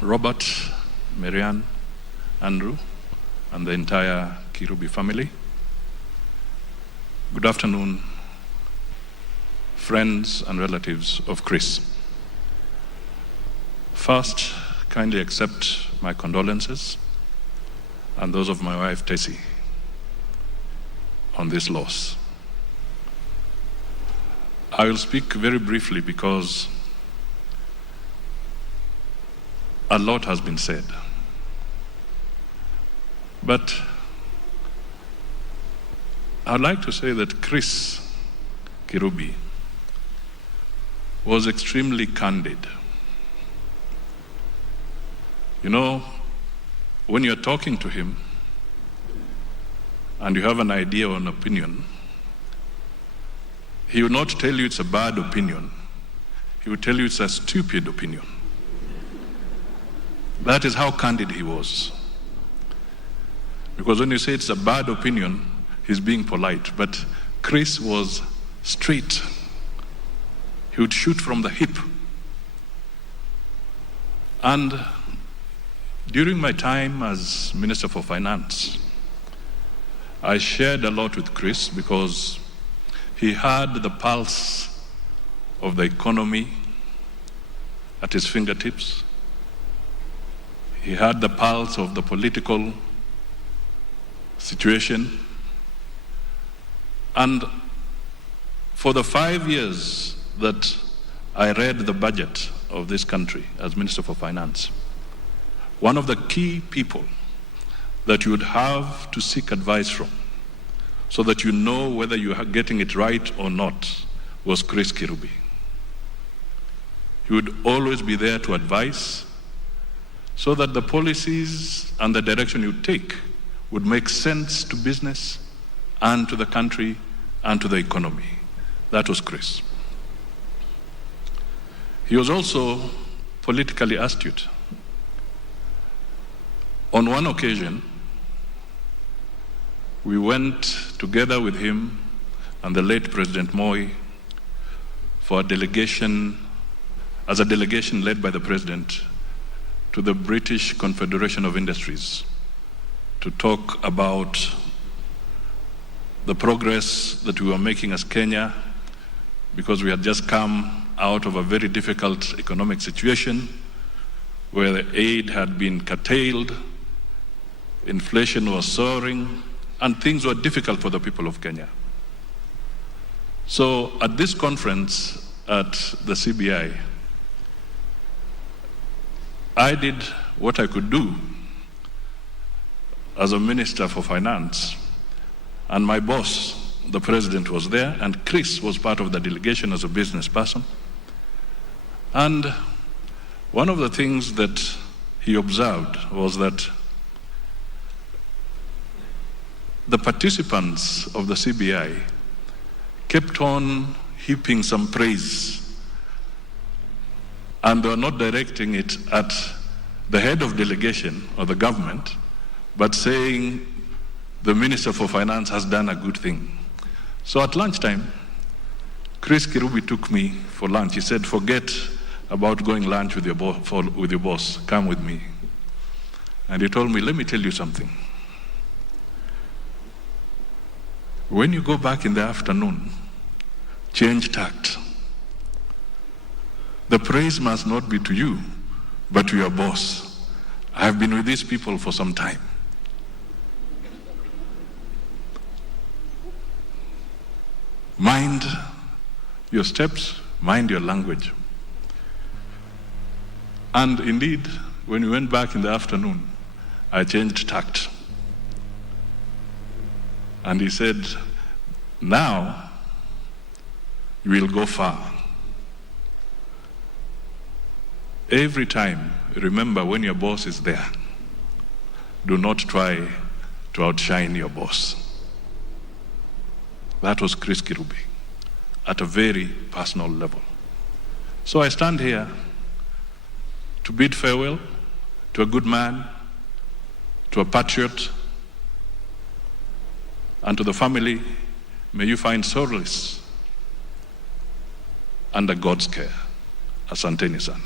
Robert, Marianne, Andrew, and the entire Kirubi family. Good afternoon, friends and relatives of Chris. First, kindly accept my condolences and those of my wife, Tessie, on this loss. I will speak very briefly because a lot has been said. But I'd like to say that Chris Kirubi was extremely candid. You know, when you're talking to him and you have an idea or an opinion, he will not tell you it's a bad opinion. He will tell you it's a stupid opinion. That is how candid he was. Because when you say it's a bad opinion, he's being polite. But Chris was straight. He would shoot from the hip. And during my time as Minister for Finance, I shared a lot with Chris because he had the pulse of the economy at his fingertips. He had the pulse of the political situation. And for the 5 years that I read the budget of this country as Minister for Finance, one of the key people that you would have to seek advice from so that you know whether you are getting it right or not was Chris Kirubi. He would always be there to advise so that the policies and the direction you take would make sense to business and to the country and to the economy. That was Chris. He was also politically astute. On one occasion, we went together with him and the late President Moi for a delegation, as a delegation led by the President, to the British Confederation of Industries to talk about the progress that we were making as Kenya, because we had just come out of a very difficult economic situation where the aid had been curtailed, inflation was soaring, and things were difficult for the people of Kenya. So at this conference at the CBI, I did what I could do as a Minister for Finance, and my boss, the President, was there, and Chris was part of the delegation as a business person. And one of the things that he observed was that the participants of the CBI kept on heaping some praise, and they were not directing it at the head of delegation or the government, but saying the Minister for Finance has done a good thing. So at lunchtime, Chris Kirubi took me for lunch. He said, forget about going lunch with your boss, come with me. And he told me, let me tell you something. When you go back in the afternoon, change tact. The praise must not be to you, but to your boss. I have been with these people for some time. Mind your steps, mind your language. And indeed, when we went back in the afternoon, I changed tact. And he said, now you will go far. Every time, remember when your boss is there, do not try to outshine your boss. That was Chris Kirubi at a very personal level. So I stand here to bid farewell to a good man, to a patriot, and to the family. May you find solace under God's care. Asanteni sana.